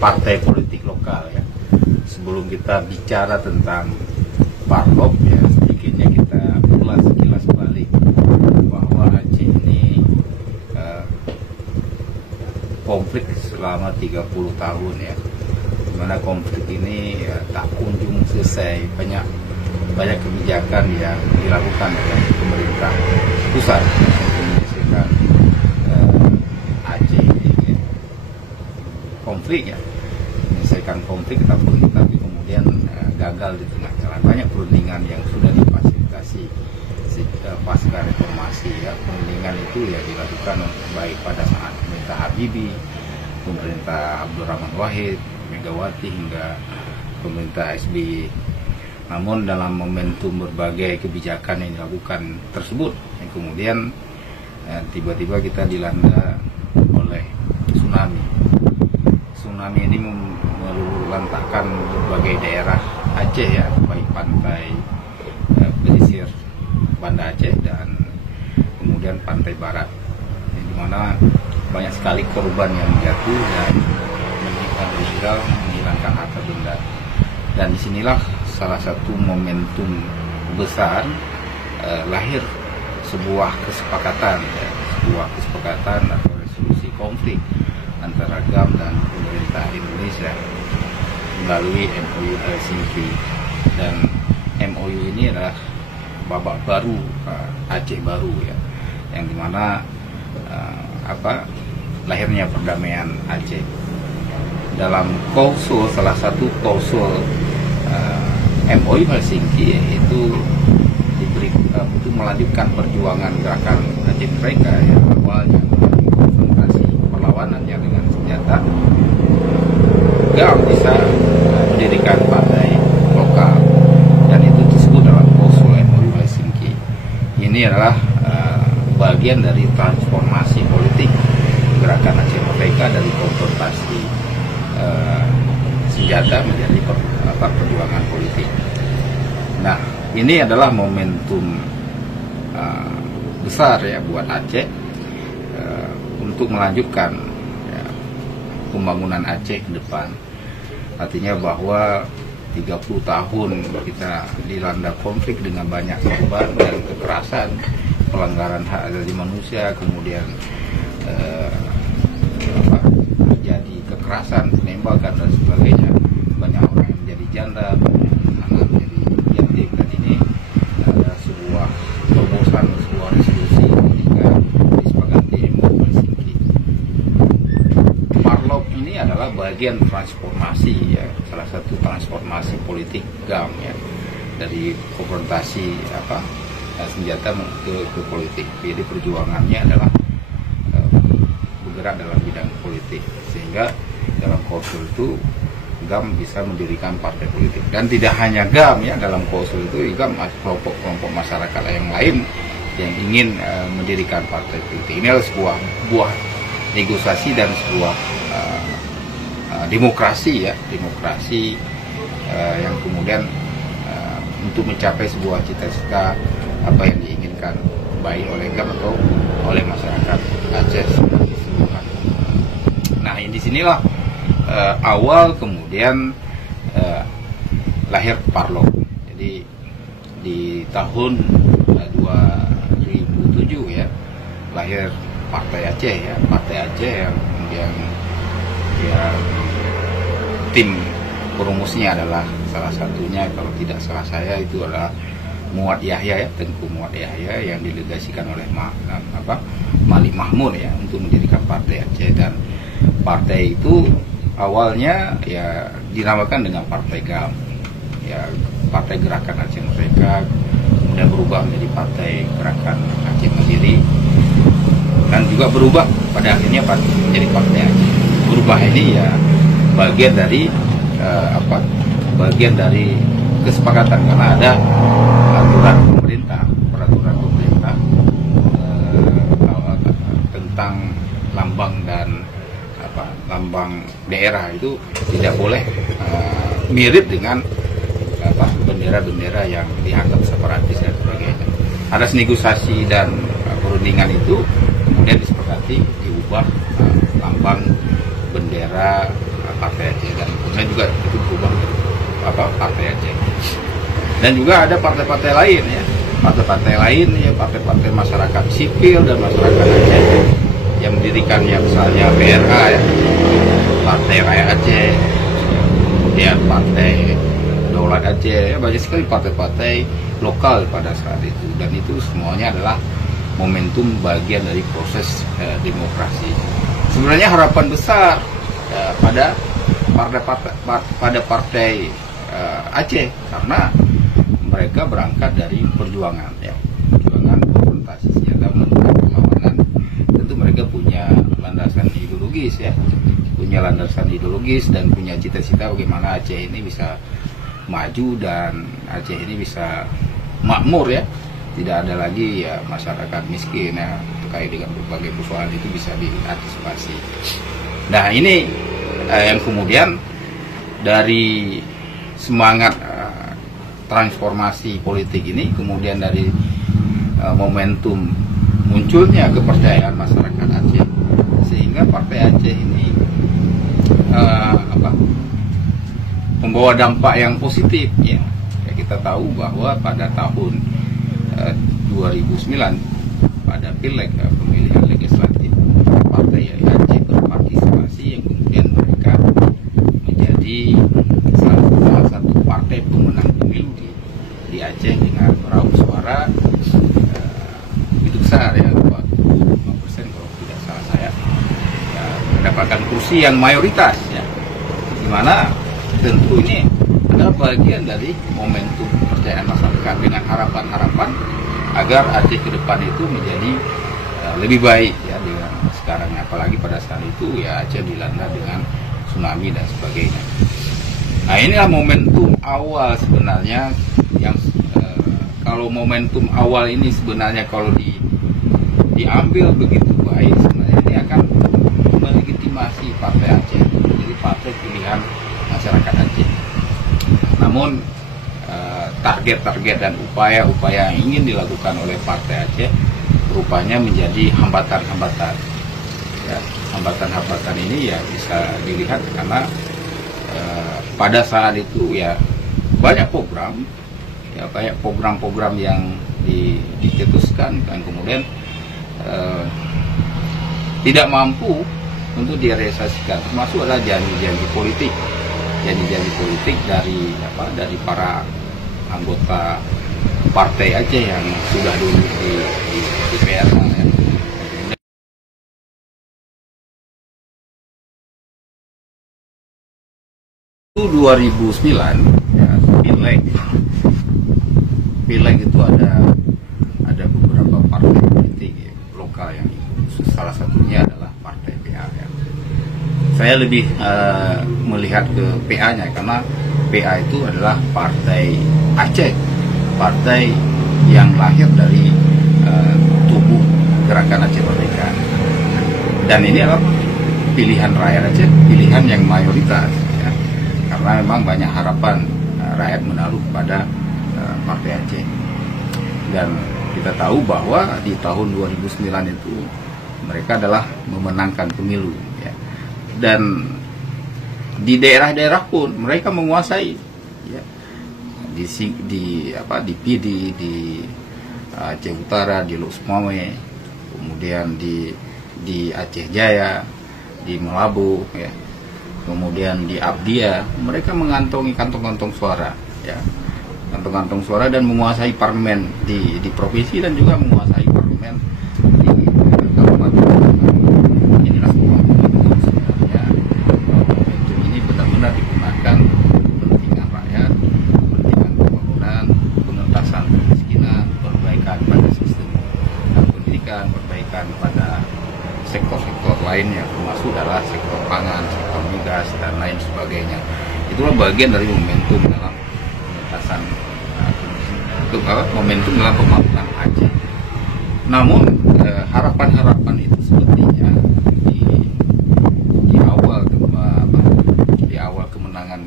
partai politik lokal ya. Sebelum kita bicara tentang Parlop ya, sedikitnya kita ulas sekilas balik bahwa Aceh ini konflik selama 30 tahun ya, dimana konflik ini ya, tak kunjung selesai. Banyak kebijakan yang dilakukan oleh pemerintah pusat untuk menyelesaikan Aceh ini ya. Konflik ya, menyelesaikan konflik tapi kemudian gagal di tengah jalan. Banyak perundingan yang sudah difasilitasi pasca reformasi ya. Perundingan itu ya dilakukan baik pada saat pemerintah Habibie, pemerintah Abdurrahman Wahid, Megawati hingga pemerintah SBY. Namun dalam momentum berbagai kebijakan yang dilakukan tersebut, yang kemudian tiba-tiba kita dilanda oleh tsunami. Tsunami ini meluluhlantakkan berbagai daerah Aceh ya, baik pantai pesisir Banda Aceh dan kemudian pantai barat, di mana banyak sekali korban yang jatuh dan meninggal, menghilangkan harta benda. Dan disinilah salah satu momentum besar lahir sebuah kesepakatan atau resolusi konflik antara GAM dan pemerintah Indonesia melalui MOU Helsinki. Dan MOU ini adalah babak baru Aceh baru ya, yang dimana lahirnya perdamaian Aceh. Dalam klausul, salah satu klausul MOU Helsinki itu diberi untuk melanjutkan perjuangan gerakan Aceh Merdeka yang awalnya konfrontasi perlawanannya dengan senjata, GAM bisa mendirikan partai lokal, dan itu disebut dalam klausul MOU Helsinki. Ini adalah bagian dari transformasi politik gerakan Aceh Merdeka dari konfrontasi senjata menjadi perjuangan politik. Nah, ini adalah momentum besar ya buat Aceh untuk melanjutkan ya, pembangunan Aceh ke depan. Artinya bahwa 30 tahun kita dilanda konflik dengan banyak korban dan kekerasan, pelanggaran hak asasi manusia, kemudian terjadi kekerasan, penembakan dan sebagainya. Banyak orang yang menjadi janda, anak menjadi yatim, dan ini ada sebuah terobosan, sebuah resolusi ketika disepakati MOU Helsinki. Parlop ini adalah bagian transformasi ya, salah satu transformasi politik GAM ya, dari konfrontasi senjata ke politik. Jadi perjuangannya adalah bergerak dalam bidang politik, sehingga dalam klausul itu GAM bisa mendirikan partai politik. Dan tidak hanya GAM ya, dalam klausul itu juga kelompok-kelompok masyarakat yang lain yang ingin mendirikan partai politik. Ini adalah sebuah buah negosiasi dan sebuah demokrasi ya, demokrasi yang kemudian untuk mencapai sebuah cita-cita apa yang diinginkan baik oleh GAM atau oleh masyarakat Aceh secara keseluruhan. Nah, di sinilah awal kemudian lahir Parlop. Jadi di tahun 2007 ya lahir Partai Aceh ya, Partai Aceh yang kemudian ya tim perumusnya adalah salah satunya, kalau tidak salah saya itu adalah Muad Yahya ya, Tengku Muad Yahya, yang didelegasikan oleh Malik Mahmud ya untuk mendirikan Partai Aceh. Dan partai itu awalnya ya dinamakan dengan Partai GAM ya, Partai Gerakan Aceh Merdeka, kemudian berubah menjadi Partai Gerakan Aceh Mandiri, dan juga berubah pada akhirnya menjadi Partai Aceh. Berubah ini ya bagian dari bagian dari kesepakatan, karena ada peraturan pemerintah tentang lambang dan lambang daerah itu tidak boleh mirip dengan bendera-bendera yang dianggap separatis dan sebagainya. Ada negosiasi dan perundingan itu, kemudian disepakati diubah lambang bendera Partai Aceh, dan kemudian juga itu berubah Partai Aceh. Dan juga ada partai-partai lain ya, partai-partai lain ya, partai-partai masyarakat sipil dan masyarakat Aceh yang mendirikannya, misalnya PRA ya, Partai Rakyat Aceh, kemudian Partai Daulat Aceh ya, banyak sekali partai-partai lokal pada saat itu, dan itu semuanya adalah momentum bagian dari proses demokrasi. Sebenarnya harapan besar pada partai Aceh, karena mereka berangkat dari perjuangan ya, perjuangan konfrontasi senjata menentang perlawanan. Tentu mereka punya landasan ideologis ya, dan punya cita-cita bagaimana Aceh ini bisa maju dan Aceh ini bisa makmur ya, tidak ada lagi ya masyarakat miskin ya, terkait dengan berbagai persoalan itu bisa diantisipasi. Nah ini yang kemudian dari semangat transformasi politik ini, kemudian dari momentum munculnya kepercayaan masyarakat Aceh, sehingga Partai Aceh ini membawa dampak yang positif ya. Kita tahu bahwa pada tahun 2009 pada pileg pemilihan legislatif, Partai Aceh berpartisipasi, yang kemudian mereka menjadi salah satu partai pemenang pemilu di Aceh dengan meraup suara begitu besar ya, 25% kalau tidak salah saya ya, mendapatkan kursi yang mayoritas ya, dimana tentu ini adalah bagian dari momentum kepercayaan masyarakat dengan harapan-harapan agar Aceh ke depan itu menjadi lebih baik ya dengan sekarang, apalagi pada saat itu ya Aceh dilanda dengan tsunami dan sebagainya. Nah inilah momentum awal sebenarnya yang kalau momentum awal ini sebenarnya kalau diambil begitu baik, sebenarnya ini akan melegitimasi Partai Aceh menjadi partai pilihan masyarakat Aceh. Namun target-target dan upaya-upaya yang ingin dilakukan oleh Partai Aceh rupanya menjadi hambatan-hambatan. Ya, hambatan-hambatan ini ya bisa dilihat karena pada saat itu ya banyak program yang dicetuskan dan kemudian tidak mampu untuk direalisasikan, termasuk adalah janji-janji politik dari para anggota Partai Aceh yang sudah dulu di PRA ya. Itu 2009 ya, pileg itu ada beberapa partai politik ya, lokal yang ikut. Salah satunya adalah Partai PA ya. Saya lebih melihat ke PA-nya karena PA itu adalah Partai Aceh, partai yang lahir dari tubuh Gerakan Aceh Merdeka, dan ini adalah pilihan rakyat Aceh, pilihan yang mayoritas ya, karena memang banyak harapan rakyat menaruh pada Partai Aceh. Dan kita tahu bahwa di tahun 2009 itu mereka adalah memenangkan pemilu ya. Dan di daerah-daerah pun mereka menguasai ya. Di Pidi, di Aceh Utara, di Luk Sumawe, kemudian di Aceh Jaya, di Melabu ya. Kemudian di Abdia, mereka mengantongi kantong-kantong suara ya. Kantong-kantong suara dan menguasai parlemen di provinsi dan juga menguasai parlemen di kabupaten. Inilah sebuah momentum sebenarnya. Momentum ini benar-benar digunakan kepentingan rakyat, kepentingan pembangunan, penuntasan kemiskinan, perbaikan pada sistem pendidikan, perbaikan pada sektor-sektor lainnya, termasuk adalah sektor pangan, sektor migas dan lain sebagainya. Itulah bagian dari momentum dalam penuntasan momentum dalam pembangunan Aceh. Namun harapan-harapan itu sepertinya di awal kemenangan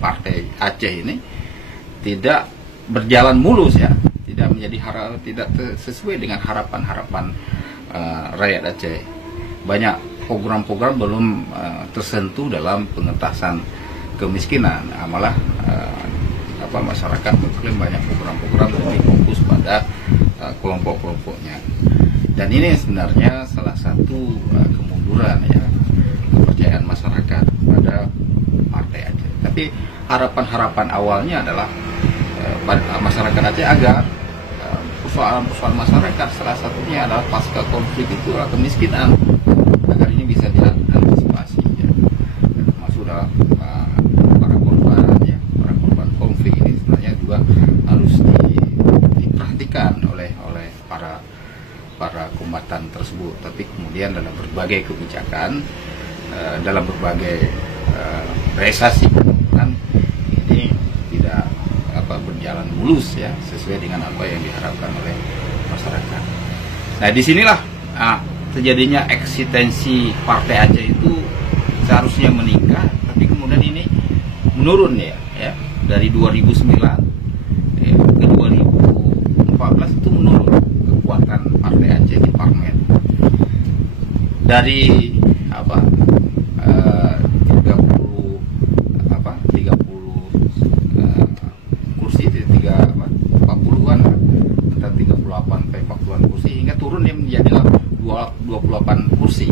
Partai Aceh ini tidak berjalan mulus ya, tidak sesuai dengan harapan-harapan rakyat Aceh. Banyak program-program belum tersentuh dalam pengentasan kemiskinan. Malah masyarakat mengklaim banyak program-program lebih fokus pada kelompok-kelompoknya. Dan ini sebenarnya salah satu kemunduran ya kepercayaan masyarakat pada Partai Aceh. Tapi harapan-harapan awalnya adalah masyarakat Aceh agar persoalan masyarakat salah satunya adalah pasca konflik itu adalah kemiskinan, agar ini bisa diantisipasi ya. Termasuk dalam para korban konflik ini sebenarnya juga harus diperhatikan oleh para kombatan tersebut. Tapi kemudian dalam berbagai kebijakan, dalam berbagai realisasi pembangunan ini tidak berjalan mulus ya, sesuai dengan apa yang diharapkan oleh masyarakat. Nah, disinilah terjadinya eksistensi Partai Aceh itu seharusnya meningkat, tapi kemudian ini menurun ya dari 2009 ke 2014 itu menurun kekuatan Partai Aceh di parlemen dari 40-an kursi hingga turun dia menjadi 28 kursi.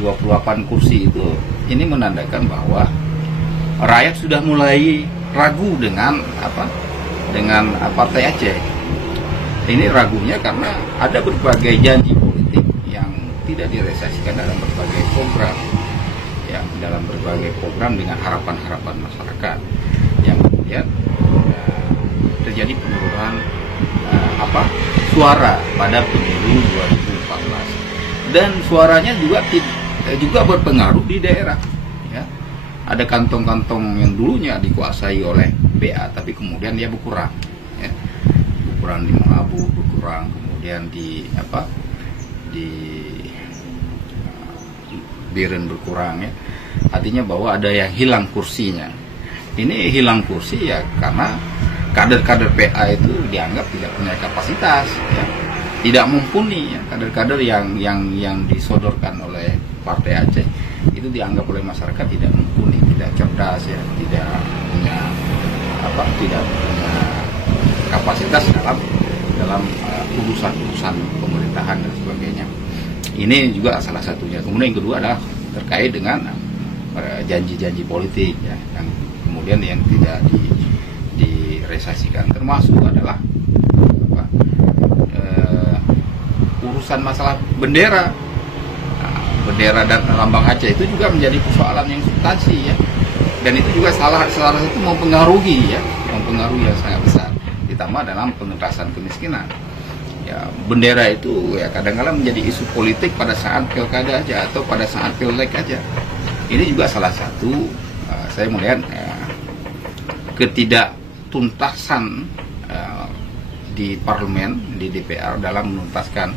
28 kursi itu ini menandakan bahwa rakyat sudah mulai ragu dengan Partai Aceh. Ini ragunya karena ada berbagai janji politik yang tidak direalisasikan dalam berbagai program, ya, dalam berbagai program dengan harapan-harapan masyarakat yang kemudian terjadi penurunan suara pada pemilu 2014, dan suaranya juga berpengaruh di daerah. Ya. Ada kantong-kantong yang dulunya dikuasai oleh BA, tapi kemudian dia berkurang. Ya. Berkurang di Melabu, berkurang kemudian di Biren berkurang ya. Artinya bahwa ada yang hilang kursinya. Ini hilang kursi ya karena kader-kader PA itu dianggap tidak punya kapasitas, ya, tidak mumpuni. Ya. Kader-kader yang disodorkan oleh Partai Aceh itu dianggap oleh masyarakat tidak mumpuni, tidak cerdas, ya, tidak punya kapasitas dalam urusan pemerintahan dan sebagainya. Ini juga salah satunya. Kemudian yang kedua adalah terkait dengan janji-janji politik ya, yang kemudian yang tidak direalisasikan, termasuk adalah urusan masalah bendera. Bendera dan lambang Aceh itu juga menjadi persoalan yang substansi ya, dan itu juga salah satu mempengaruhi yang sangat besar, ditambah dalam pengentasan kemiskinan. Ya, bendera itu ya kadang-kadang menjadi isu politik pada saat pilkada aja atau pada saat pileg aja. Ini juga salah satu saya melihat ketidaktuntasan di parlemen, di DPR dalam menuntaskan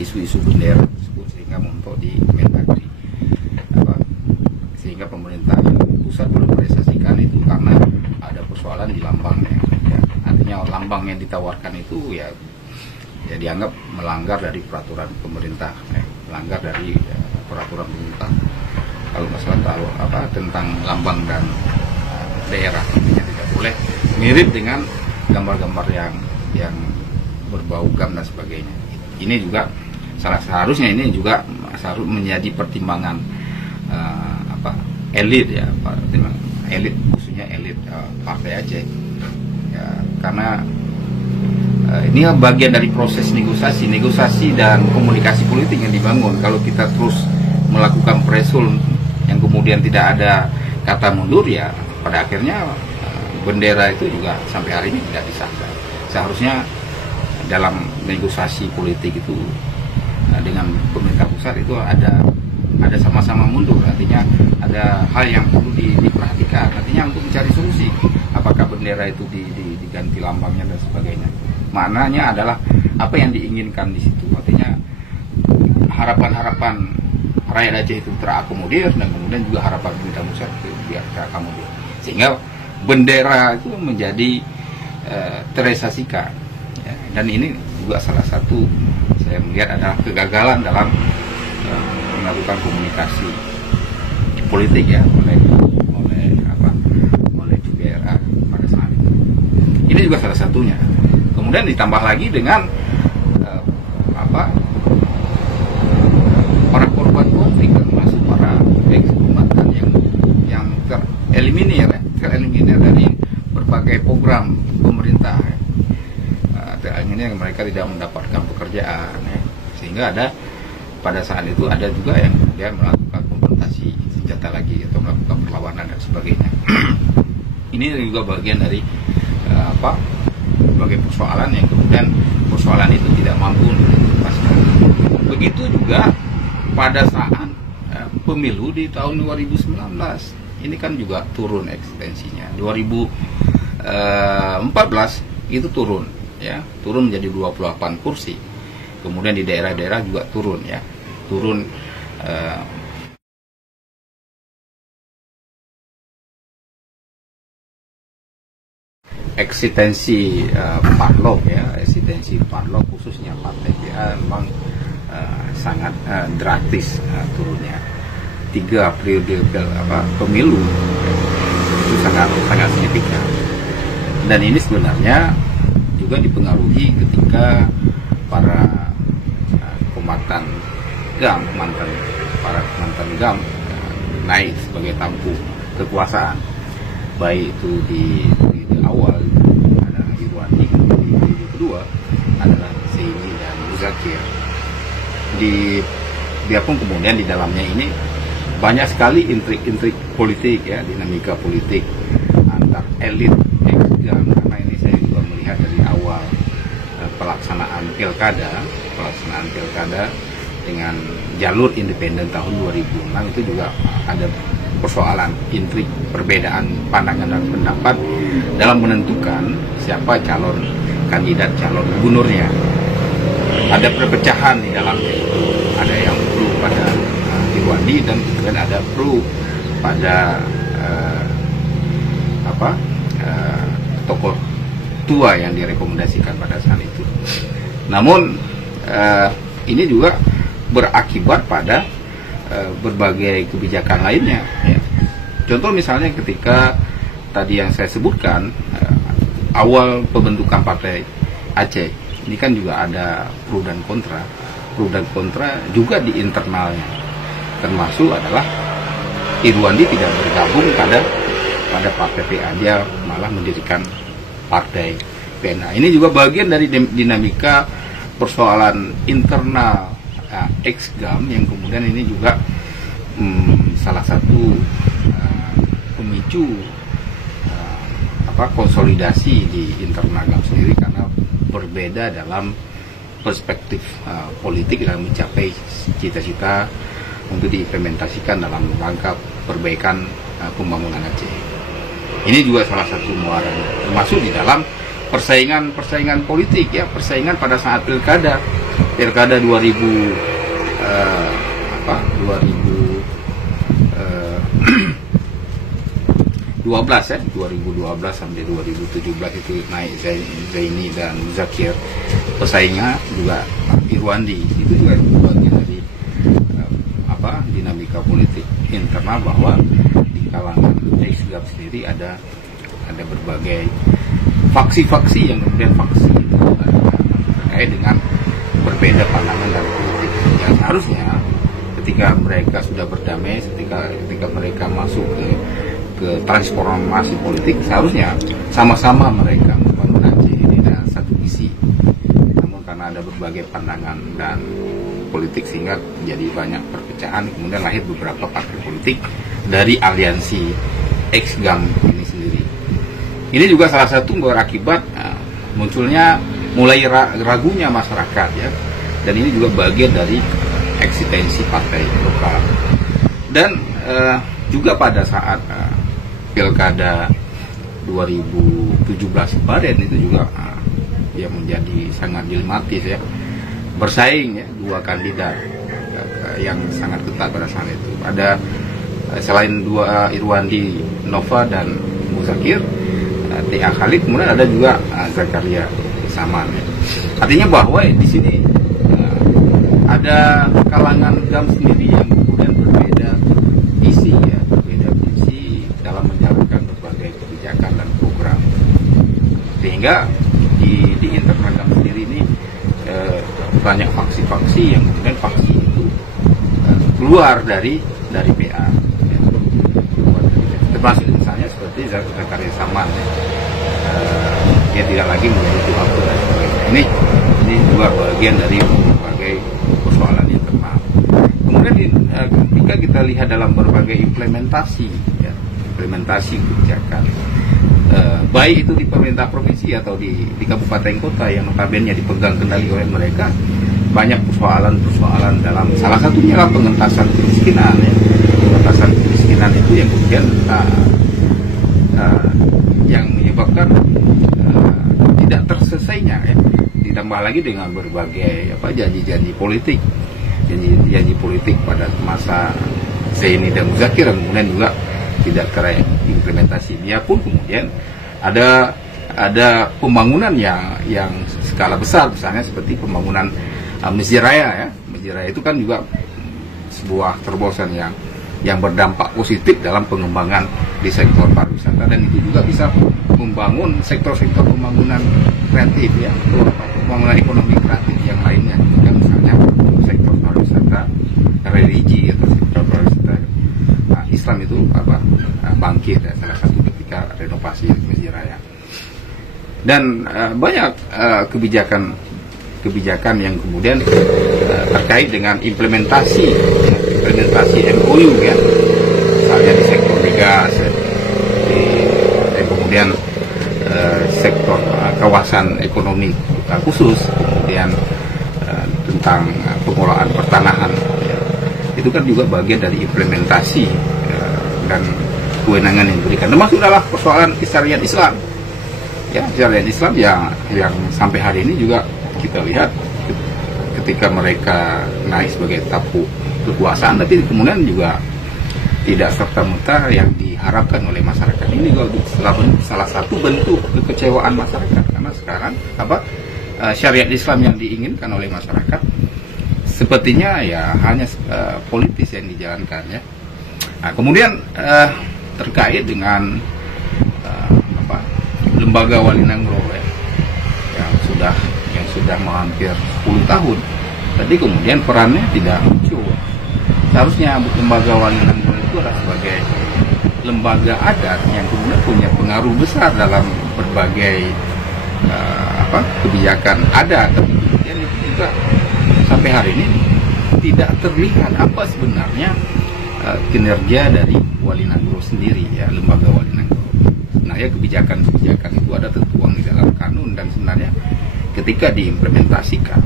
isu-isu bendera tersebut, sehingga untuk di Mendagri sehingga pemerintah pusat belum merealisasikan itu karena ada persoalan di lambangnya ya. Artinya lambang yang ditawarkan itu ya dianggap melanggar dari peraturan pemerintah, melanggar dari peraturan pemerintah kalau masalah tentang lambang dan daerah, artinya tidak boleh mirip dengan gambar-gambar yang berbau gam dan sebagainya. Ini juga seharusnya menjadi pertimbangan elit ya, elit khususnya elit Partai Aceh ya, karena ini bagian dari proses negosiasi dan komunikasi politik yang dibangun. Kalau kita terus melakukan presul yang kemudian tidak ada kata mundur ya, pada akhirnya bendera itu juga sampai hari ini tidak disahkan. Seharusnya dalam negosiasi politik itu dengan pemerintah pusat itu ada sama-sama mundur, artinya ada hal yang perlu diperhatikan, artinya untuk mencari solusi apakah bendera itu diganti lambangnya dan sebagainya. Maknanya adalah apa yang diinginkan di situ, artinya harapan-harapan rakyat Aceh itu terakomodir, dan kemudian juga harapan pemerintah pusat itu biar terakomodir, sehingga bendera itu menjadi terrealisasikan ya. Dan ini juga salah satu saya melihat adalah kegagalan dalam melakukan komunikasi politik ya oleh GBRA pada saat itu. Ini juga salah satunya. Kemudian ditambah lagi dengan para korban konflik, termasuk para ex-kombatan yang tereliminir dari berbagai program pemerintah. Tereliminir, mereka tidak mendapatkan pekerjaan ya. Sehingga ada pada saat itu ada juga yang kemudian melakukan konfrontasi senjata lagi atau melakukan perlawanan dan sebagainya. Ini juga bagian dari sebagai persoalan yang kemudian persoalan itu tidak mampu dituntaskan. Begitu juga pada saat pemilu di tahun 2019, ini kan juga turun eksistensinya. 2014 itu turun ya, turun menjadi 28 kursi. Kemudian di daerah-daerah juga turun ya, turun eksistensi Parlok ya, eksistensi Parlok khususnya Partai PA memang sangat drastis turunnya. 3 periode pemilu itu sangat signifikan. Dan ini sebenarnya juga dipengaruhi ketika para kombatan GAM, para mantan GAM naik sebagai tampuk kekuasaan, baik itu di awal adalah Irwandi, di periode kedua adalah Zaini dan Muzakir. Biarpun kemudian di dalamnya ini banyak sekali intrik-intrik politik ya, dinamika politik antar elit ex-GAM, karena ini saya juga melihat dari awal pelaksanaan pilkada dengan jalur independen tahun 2006 itu juga ada persoalan intrik, perbedaan pandangan dan pendapat dalam menentukan siapa calon gubernurnya. Ada perpecahan di dalamnya itu, ada yang pro pada Irwandi dan kemudian ada pro pada tokoh tua yang direkomendasikan pada saat itu. Namun ini juga berakibat pada berbagai kebijakan lainnya ya. Contoh misalnya ketika tadi yang saya sebutkan awal pembentukan Partai Aceh, ini kan juga ada pro dan kontra juga di internalnya, termasuk adalah Irwandi tidak bergabung pada Partai PA, dia malah mendirikan Partai PNA. Ini juga bagian dari dinamika persoalan internal ex-GAM yang kemudian ini juga salah satu pemicu konsolidasi di internal GAM sendiri, karena berbeda dalam perspektif politik dalam mencapai cita-cita untuk diimplementasikan dalam rangka perbaikan pembangunan Aceh. Ini juga salah satu muaranya, termasuk di dalam persaingan politik ya, persaingan pada saat pilkada 2012 sampai 2017 itu naik Zaini dan Zakir, pesaingnya juga Irwandi. Itu juga bagian dari dinamika politik internal, bahwa di kalangan ex-GAM sendiri ada berbagai faksi-faksi yang kemudian faksi itu terkait dengan berbeda pandangan dalam politik. Yang seharusnya ketika mereka sudah berdamai, ketika mereka masuk ke transformasi politik, seharusnya sama-sama mereka membangun Aceh ini dengan satu visi. Namun karena ada berbagai pandangan dan politik sehingga jadi banyak perpecahan, kemudian lahir beberapa partai politik dari aliansi ex-GAM ini sendiri. Ini juga salah satu berakibat munculnya mulai ragunya masyarakat ya, dan ini juga bagian dari eksistensi partai lokal. Dan juga pada saat pilkada 2017 kemarin itu juga yang menjadi sangat dilematis ya, bersaing ya, dua kandidat yang sangat ketat pada saat itu. Ada selain dua Irwandi Nova dan Muzakir, T.A. Khalid, kemudian ada juga Zakaria Saman. Artinya bahwa di sini ada kalangan GAM sendiri yang sehingga di internal kami sendiri ini banyak faksi-faksi yang kemudian faksi itu keluar dari PA, ya. Termasuk misalnya seperti Zakaria Saman, ya. Dia tidak lagi menjadi Tuhaku dan sebagainya. Ini juga bagian dari berbagai persoalan internal. Kemudian ketika kita lihat dalam berbagai implementasi, ya, implementasi kebijakan, baik itu di pemerintah provinsi atau di kabupaten kota yang notabene dipegang kendali oleh mereka, banyak persoalan dalam salah satunya adalah pengentasan kemiskinan, ya. Pengentasan kemiskinan itu yang kemudian yang menyebabkan tidak terselesainya, ya. Ditambah lagi dengan berbagai janji-janji politik, janji politik pada masa Zaini dan Muzakir yang kemudian juga tidak terimplementasi. Dia pun kemudian ada pembangunan yang skala besar, misalnya seperti pembangunan Masjid Raya, ya. Masjid Raya itu kan juga sebuah terobosan yang berdampak positif dalam pengembangan di sektor pariwisata, dan itu juga bisa membangun sektor-sektor pembangunan kreatif, ya, pembangunan ekonomi kreatif yang lainnya, juga misalnya sektor pariwisata religi atau sektor pariwisata Islam itu bangkit, ya, salah satu ketika renovasi Masjid Raya. Dan banyak kebijakan yang kemudian terkait dengan implementasi MOU, ya, misalnya di sektor migas, dan kemudian sektor kawasan ekonomi khusus, kemudian tentang pengelolaan pertanahan, ya. Itu kan juga bagian dari implementasi dan kewenangan yang diberikan, termasuk adalah persoalan syariat Islam, ya, syariat Islam yang sampai hari ini juga kita lihat ketika mereka naik sebagai tapu kekuasaan, tapi kemudian juga tidak serta-merta yang diharapkan oleh masyarakat. Ini juga salah satu bentuk kekecewaan masyarakat, karena sekarang syariat Islam yang diinginkan oleh masyarakat sepertinya ya hanya politis yang dijalankan, ya. Nah, kemudian terkait dengan lembaga Wali Nanggro, ya, yang sudah hampir 10 tahun, tapi kemudian perannya tidak muncul. Seharusnya lembaga Wali Nanggro itu adalah sebagai lembaga adat yang kemudian punya pengaruh besar dalam berbagai kebijakan adat, tapi kemudian itu juga sampai hari ini tidak terlihat apa sebenarnya kinerja dari Wali Nanggro sendiri, ya, lembaga Wali Nanggro. Sebenarnya kebijakan itu ada tertuang di dalam kanun, dan sebenarnya ketika diimplementasikan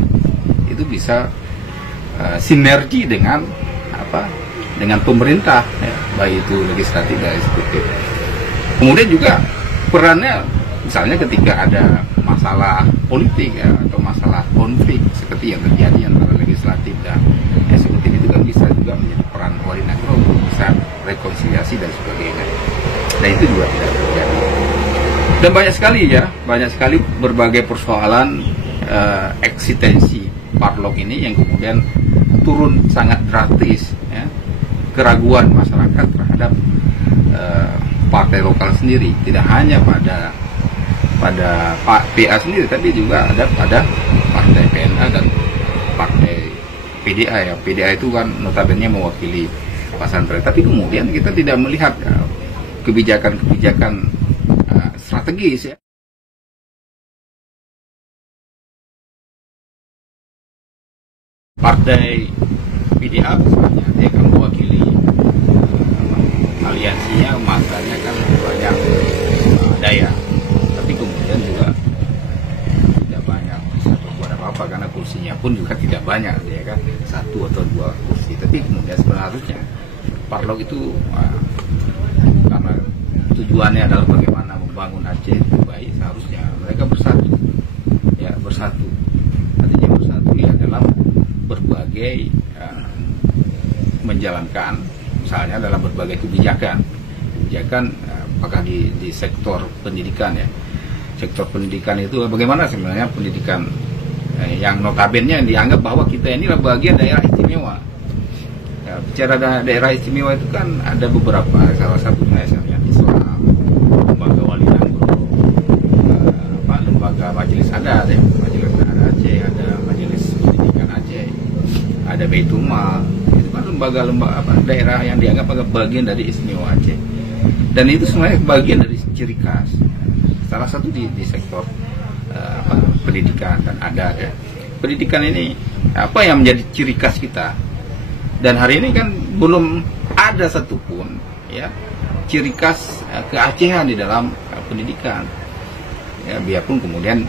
itu bisa sinergi dengan pemerintah, ya, baik itu legislatif dan eksekutif. Kemudian juga perannya misalnya ketika ada masalah politik, ya, atau masalah konflik seperti yang terjadi antara legislatif dan eksekutif, itu kan bisa juga menjadi peran Wali Nanggro untuk bisa rekonsiliasi dan sebagainya. Nah, itu juga tidak terjadi. Dan banyak sekali berbagai persoalan eksistensi Parlok ini yang kemudian turun sangat drastis, ya, keraguan masyarakat terhadap partai lokal sendiri, tidak hanya pada PA sendiri, tapi juga ada pada partai PNA dan partai PDA, ya. PDA itu kan notabene mewakili pesantren, tapi kemudian kita tidak melihat kebijakan strategis, ya. Partai PDA misalnya, dia kan mewakili aliansinya, masanya kan banyak daya, tapi kemudian juga tidak banyak bisa berbuat apa-apa karena kursinya pun juga tidak banyak, ya kan, 1 atau 2 kursi. Tapi kemudian sebenarnya Parlok itu karena tujuannya adalah bagaimana membangun Aceh itu baik, seharusnya mereka bersatu, ya, bersatu. Artinya bersatu ya dalam berbagai menjalankan, misalnya dalam berbagai kebijakan, apakah di sektor pendidikan, ya. Sektor pendidikan itu bagaimana sebenarnya pendidikan yang notabene dianggap bahwa kita ini adalah bagian daerah istimewa. Ya, bicara daerah istimewa itu kan ada beberapa, salah satunya misalnya Islam, lembaga Wali Nanggro, majelis adat ya, majelis adat Aceh, ada majelis pendidikan Aceh, ada Baitul Mal, itu kan lembaga-lembaga daerah yang dianggap bagian dari istimewa Aceh, dan itu sebenarnya bagian dari ciri khas, salah satu di sektor pendidikan dan adat ya. Pendidikan ini apa yang menjadi ciri khas kita, dan hari ini kan belum ada satupun ya ciri khas keacehan di dalam pendidikan ya, biarpun kemudian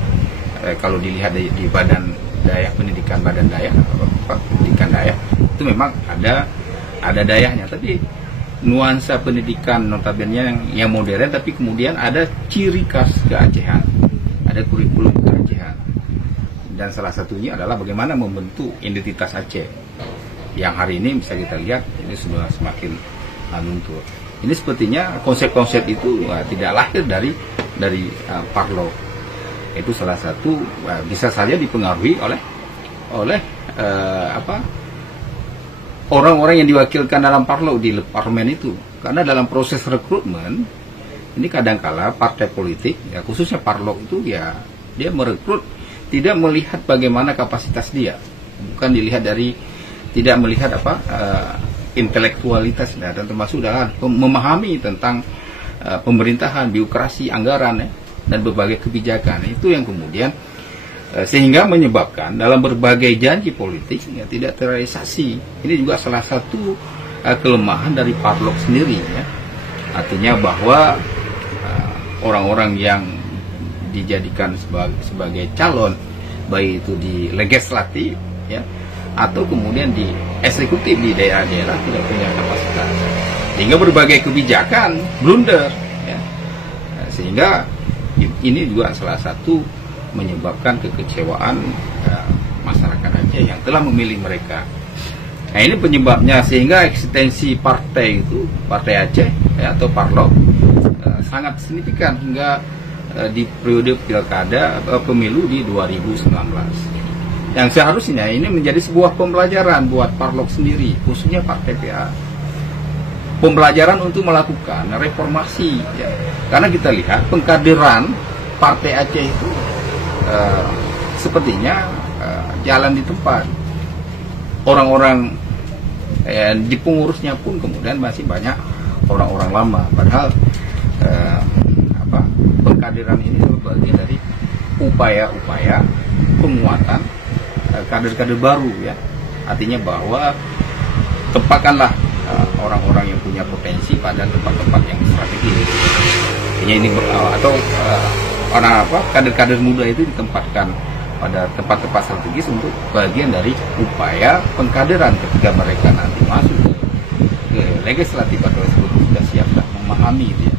kalau dilihat di badan Dayak, pendidikan badan Dayak, pendidikan Dayak itu memang ada dayahnya, tapi nuansa pendidikan notabene yang modern, tapi kemudian ada ciri khas keacehan, ada kurikulum keacehan, dan salah satunya adalah bagaimana membentuk identitas Aceh yang hari ini bisa kita lihat ini sudah semakin luntur. Ini sepertinya konsep-konsep itu tidak lahir dari Parlo. Itu salah satu bisa saja dipengaruhi oleh orang-orang yang diwakilkan dalam Parlo di parlemen itu. Karena dalam proses rekrutmen ini kadangkala partai politik ya, khususnya Parlo itu ya dia merekrut tidak melihat bagaimana kapasitas dia, bukan dilihat dari, tidak melihat intelektualitas dan termasuk dalam memahami tentang pemerintahan, birokrasi, anggaran ya, dan berbagai kebijakan. Itu yang kemudian sehingga menyebabkan dalam berbagai janji politik ya, tidak terrealisasi. Ini juga salah satu kelemahan dari Parlo sendiri ya. Artinya bahwa orang-orang yang dijadikan sebagai calon, baik itu di legislatif ya, atau kemudian di eksekutif di daerah-daerah tidak punya kapasitas, sehingga berbagai kebijakan blunder ya. Sehingga ini juga salah satu menyebabkan kekecewaan masyarakat Aceh yang telah memilih mereka. Nah ini penyebabnya, sehingga eksistensi partai itu, partai Aceh ya, atau Parlo sangat signifikan hingga di periode pilkada pemilu di 2019. Yang seharusnya ini menjadi sebuah pembelajaran buat Parlo sendiri, khususnya Partai PA. Pembelajaran untuk melakukan reformasi ya. Karena kita lihat pengkaderan Partai Aceh itu sepertinya jalan di tempat. Orang-orang di pengurusnya pun kemudian masih banyak orang-orang lama, padahal pengkaderan ini bagian dari upaya-upaya penguatan kader-kader baru ya. Artinya bahwa tempatkanlah orang-orang yang punya potensi pada tempat-tempat yang strategis. Artinya ini kader-kader muda itu ditempatkan pada tempat-tempat strategis untuk bagian dari upaya pengkaderan ketika mereka nanti masuk ke legislatif atau sudah siap memahami dia.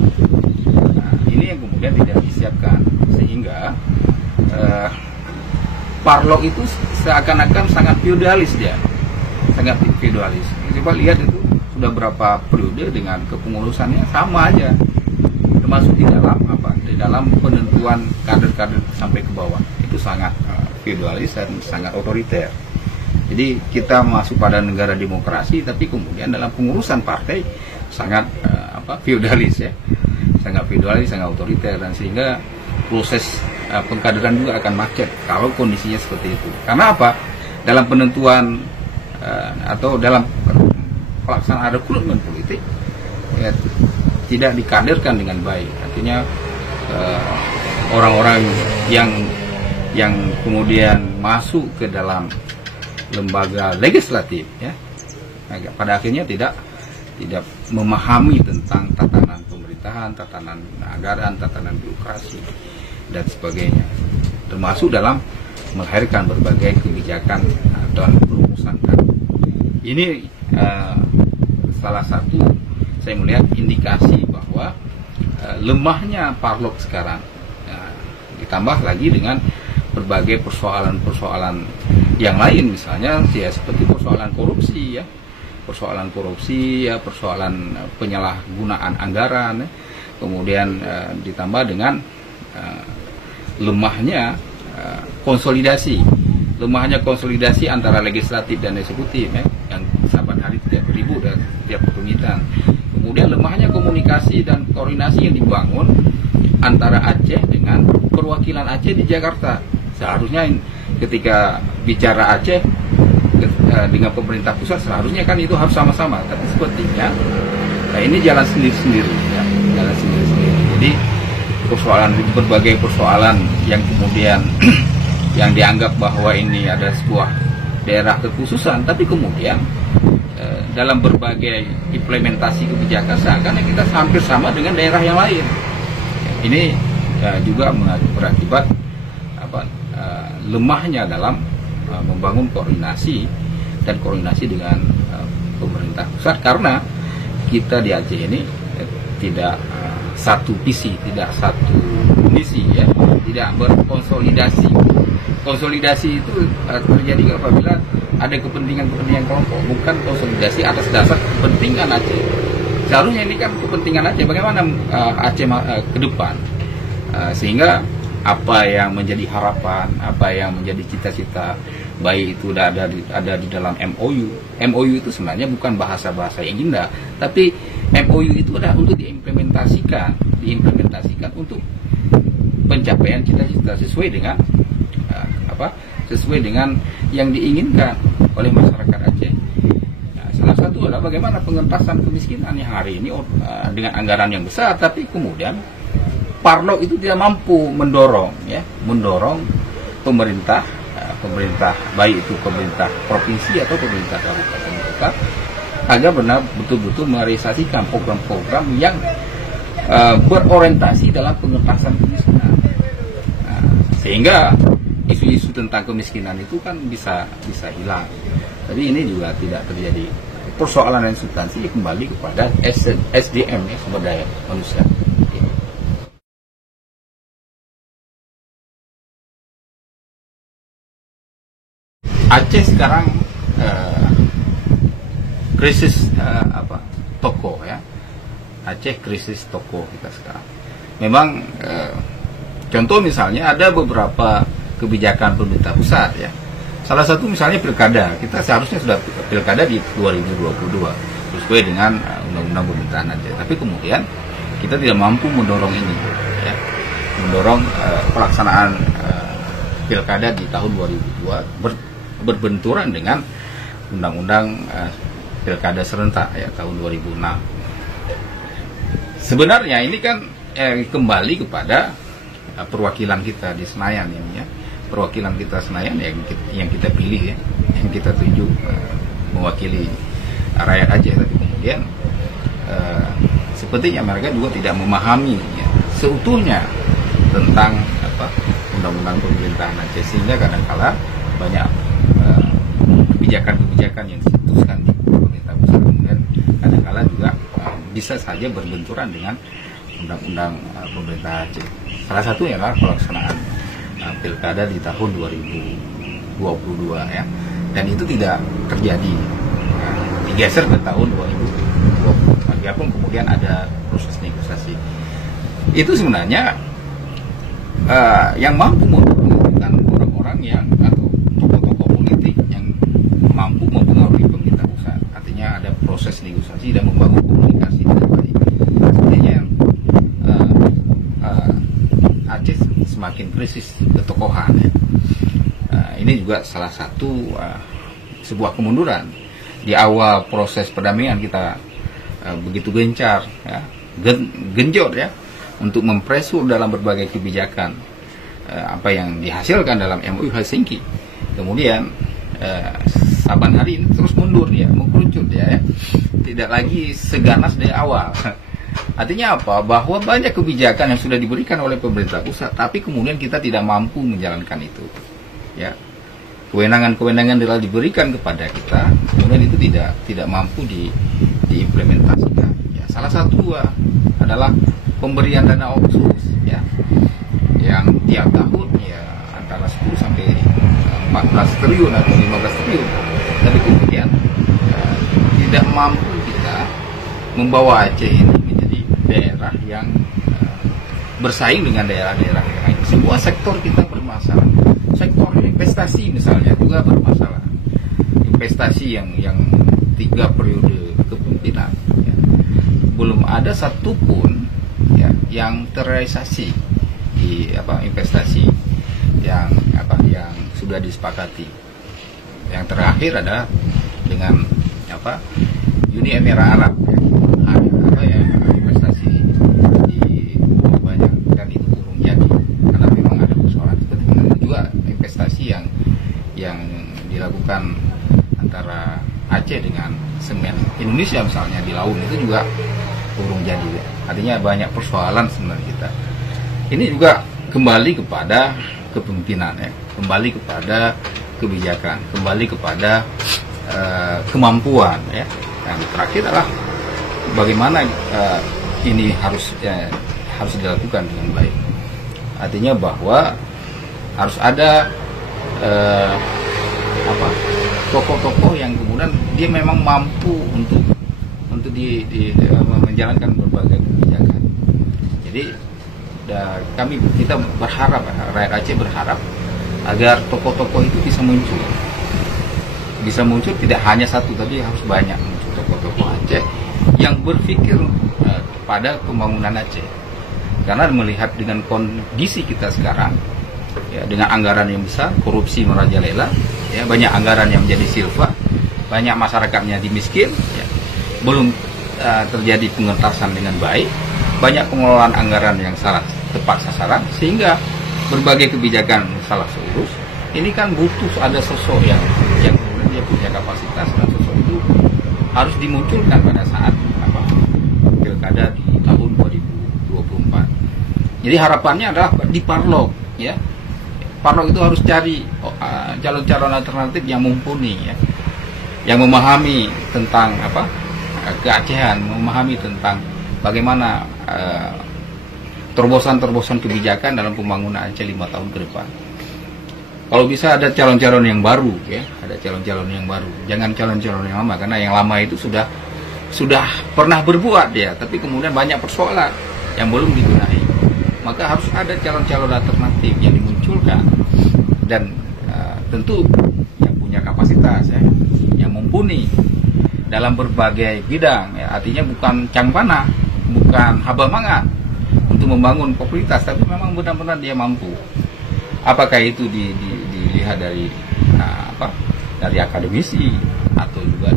Nah, ini yang kemudian tidak disiapkan, sehingga Parlo itu seakan-akan sangat feodalis dia, sangat feodalis. Coba lihat itu sudah berapa periode dengan kepengurusannya sama aja, termasuk di dalam penentuan kader-kader sampai ke bawah itu sangat feodalis dan sangat otoriter. Jadi kita masuk pada negara demokrasi, tapi kemudian dalam pengurusan partai sangat feodalis ya, sangat feodalis, sangat otoriter, dan sehingga proses pengkaderan juga akan macet kalau kondisinya seperti itu. Karena apa? Dalam penentuan atau dalam pelaksanaan rekrutmen politik ya, tidak dikaderkan dengan baik. Artinya orang-orang yang kemudian masuk ke dalam lembaga legislatif ya, pada akhirnya tidak memahami tentang tatanan pemerintahan, tatanan anggaran, tatanan birokrasi dan sebagainya, termasuk dalam melahirkan berbagai kebijakan dan perumusan. Ini salah satu saya melihat indikasi bahwa lemahnya Parlo sekarang, ditambah lagi dengan berbagai persoalan-persoalan yang lain, misalnya ya seperti persoalan korupsi ya, persoalan penyalahgunaan anggaran, kemudian ditambah dengan lemahnya konsolidasi antara legislatif dan eksekutif ya, yang saban hari tiap ribut dan tiap pemerintahan. Kemudian lemahnya komunikasi dan koordinasi yang dibangun antara Aceh dengan perwakilan Aceh di Jakarta. Seharusnya ketika bicara Aceh dengan pemerintah pusat, seharusnya kan itu harus sama-sama. Tapi sepertinya ini jalan sendiri-sendiri, ya, jalan sendiri-sendiri. Jadi berbagai persoalan yang kemudian yang dianggap bahwa ini ada sebuah daerah kekhususan, tapi kemudian dalam berbagai implementasi kebijakan seakan kita hampir sama dengan daerah yang lain. Ini juga berakibat lemahnya dalam membangun koordinasi dengan pemerintah pusat, karena kita di Aceh ini tidak satu visi, tidak satu misi, ya, tidak berkonsolidasi. Konsolidasi itu terjadi apabila ada kepentingan kelompok, bukan konsolidasi atas dasar kepentingan Aceh. Seharusnya ini kan kepentingan Aceh, bagaimana Aceh ke depan, sehingga apa yang menjadi harapan, apa yang menjadi cita-cita, baik itu ada di dalam MOU. MOU itu sebenarnya bukan bahasa-bahasa yang indah, tapi MOU itu adalah untuk diimplementasikan untuk pencapaian cita-cita sesuai dengan yang diinginkan oleh masyarakat Aceh. Nah, salah satu adalah bagaimana pengentasan kemiskinan yang hari ini dengan anggaran yang besar, tapi kemudian Parlo itu tidak mampu mendorong pemerintah baik itu pemerintah provinsi atau pemerintah kabupaten kota agar benar betul-betul merealisasikan program-program yang berorientasi dalam pengentasan kemiskinan. Nah, sehingga isu-isu tentang kemiskinan itu kan bisa hilang. Tapi ini juga tidak terjadi. Persoalan yang substansi kembali kepada SDM, ya, sumber daya manusia. Aceh sekarang krisis toko, ya. Aceh krisis toko kita sekarang. Memang contoh misalnya ada beberapa kebijakan pemerintah pusat, ya. Salah satu misalnya pilkada. Kita seharusnya sudah pilkada di 2022 sesuai dengan undang-undang pemerintahan Aceh. Tapi kemudian kita tidak mampu mendorong ini, ya. Mendorong pelaksanaan pilkada di tahun 2002 berbenturan dengan undang-undang pilkada serentak, ya, tahun 2006. Sebenarnya ini kan kembali kepada perwakilan kita di Senayan ini, ya. Perwakilan kita Senayan yang kita pilih, ya, yang kita tunjuk mewakili rakyat Aceh. Tapi kemudian sepertinya mereka juga tidak memahami, ya, seutuhnya tentang undang-undang pemerintahan Aceh, sehingga kadang-kala banyak kebijakan-kebijakan yang diputuskan di pemerintah pusat kemudian kadang-kala juga bisa saja berbenturan dengan undang-undang pemerintah Aceh. Salah satunya adalah pelaksanaan pilkada di tahun 2022, ya, dan itu tidak terjadi, digeser ke tahun 2020. Walaupun kemudian ada proses negosiasi. Itu sebenarnya yang mampu menentukan orang-orang yang atau tokoh-tokoh politik yang mampu mempengaruhi pemerintah pusat. Artinya ada proses negosiasi dan membangun komunikasi dengan baik. Sebenarnya Aceh semakin krisis ketokohan, ya. Ini juga salah satu sebuah kemunduran. Di awal proses perdamaian kita begitu gencar, ya, genjot, ya, untuk mempresur dalam berbagai kebijakan apa yang dihasilkan dalam MOU Helsinki. Kemudian saban hari ini terus mundur, ya, mengkerucut, ya, tidak lagi seganas dari awal. Artinya apa? Bahwa banyak kebijakan yang sudah diberikan oleh pemerintah pusat, tapi kemudian kita tidak mampu menjalankan itu, ya. Kewenangan-kewenangan telah diberikan kepada kita, kemudian itu tidak mampu diimplementasikan. Ya, salah satu adalah pemberian dana otsus, ya, yang tiap tahun, ya, antara 10 sampai 14 triliun atau 15 triliun. Tapi kemudian tidak mampu kita membawa Aceh ini menjadi daerah yang bersaing dengan daerah-daerah yang lain. Semua sektor kita bermasalah. Sektor investasi misalnya juga bermasalah. Investasi yang 3 periode kepemimpinan, ya, belum ada satupun, ya, yang terrealisasi, investasi yang sudah disepakati. Yang terakhir adalah dengan Uni Emirat Arab, investasi di banyak, dan itu urung jadi karena memang ada persoalan seperti itu. Juga investasi yang dilakukan antara Aceh dengan semen Indonesia misalnya di Laun itu juga urung jadi. Artinya banyak persoalan sebenarnya kita. Ini juga kembali kepada kepemimpinan, kembali kepada kebijakan, kembali kepada kemampuan, Dan terakhir adalah bagaimana ini harus dilakukan dengan baik. Artinya bahwa harus ada tokoh-tokoh yang kemudian dia memang mampu untuk menjalankan berbagai kebijakan. Jadi kita berharap, rakyat Aceh berharap agar tokoh-tokoh itu bisa muncul tidak hanya satu, tapi harus banyak muncul tokoh-tokoh Aceh yang berpikir pada pembangunan Aceh. Karena melihat dengan kondisi kita sekarang, dengan anggaran yang besar, korupsi merajalela, banyak anggaran yang menjadi silva, banyak masyarakatnya dimiskin, belum terjadi pengentasan dengan baik, banyak pengelolaan anggaran yang salah tepat sasaran, sehingga berbagai kebijakan salah seurus. Ini kan butuh ada sosok yang kemudian dia punya kapasitas, dan sosok itu harus dimunculkan pada saat pilkada di tahun 2024. Jadi harapannya adalah di Parlok, Parlok itu harus cari calon-calon alternatif yang mumpuni, yang memahami tentang keacehan, memahami tentang bagaimana terobosan-terobosan kebijakan dalam pembangunan Aceh 5 tahun ke depan. Kalau bisa ada calon-calon yang baru, ada calon-calon yang baru. Jangan calon-calon yang lama, karena yang lama itu sudah pernah berbuat tapi kemudian banyak persoalan yang belum dibenahi. Maka harus ada calon-calon alternatif yang dimunculkan, dan tentu yang punya kapasitas, yang mumpuni dalam berbagai bidang. Artinya bukan cangpana, bukan haba mangat untuk membangun popularitas, tapi memang benar-benar dia mampu. Apakah itu dilihat dari dari akademisi, atau juga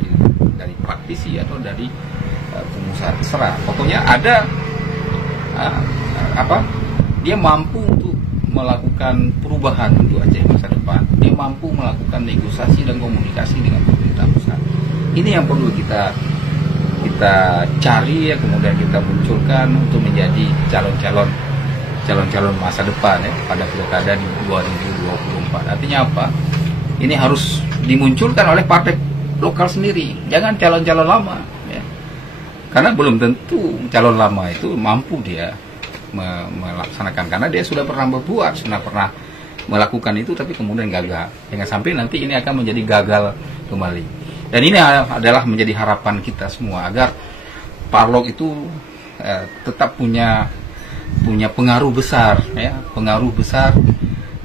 dari praktisi, atau dari pengusaha, terserah. Pokoknya ada dia mampu untuk melakukan perubahan untuk Aceh masa depan. Dia mampu melakukan negosiasi dan komunikasi dengan pemerintah pusat. Ini yang perlu kita cari, kemudian kita munculkan untuk menjadi calon-calon masa depan pada pilkada di 2024. Artinya apa? Ini harus dimunculkan oleh partai lokal sendiri, jangan calon-calon lama, karena belum tentu calon lama itu mampu dia melaksanakan, karena dia sudah pernah berbuat, sudah pernah melakukan itu, tapi kemudian gagal. Jangan sampai nanti ini akan menjadi gagal kembali. Dan ini adalah menjadi harapan kita semua, agar Parlok itu tetap punya pengaruh besar, pengaruh besar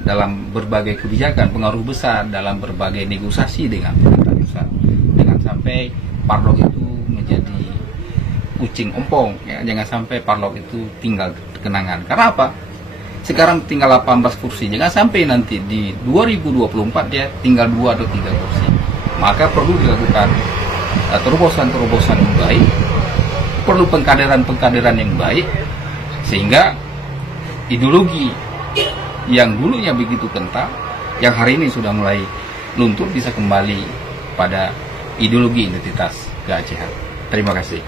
dalam berbagai kebijakan, pengaruh besar dalam berbagai negosiasi dengan pemerintah pusat. Jangan sampai Parlok itu menjadi kucing ompong, jangan sampai Parlok itu tinggal kenangan. Karena apa? Sekarang tinggal 18 kursi, jangan sampai nanti di 2024 dia tinggal 2 atau 3 kursi. Maka perlu dilakukan terobosan-terobosan yang baik, perlu pengkaderan yang baik, sehingga ideologi yang dulunya begitu kental, yang hari ini sudah mulai luntur, bisa kembali pada ideologi identitas keacehan. Terima kasih.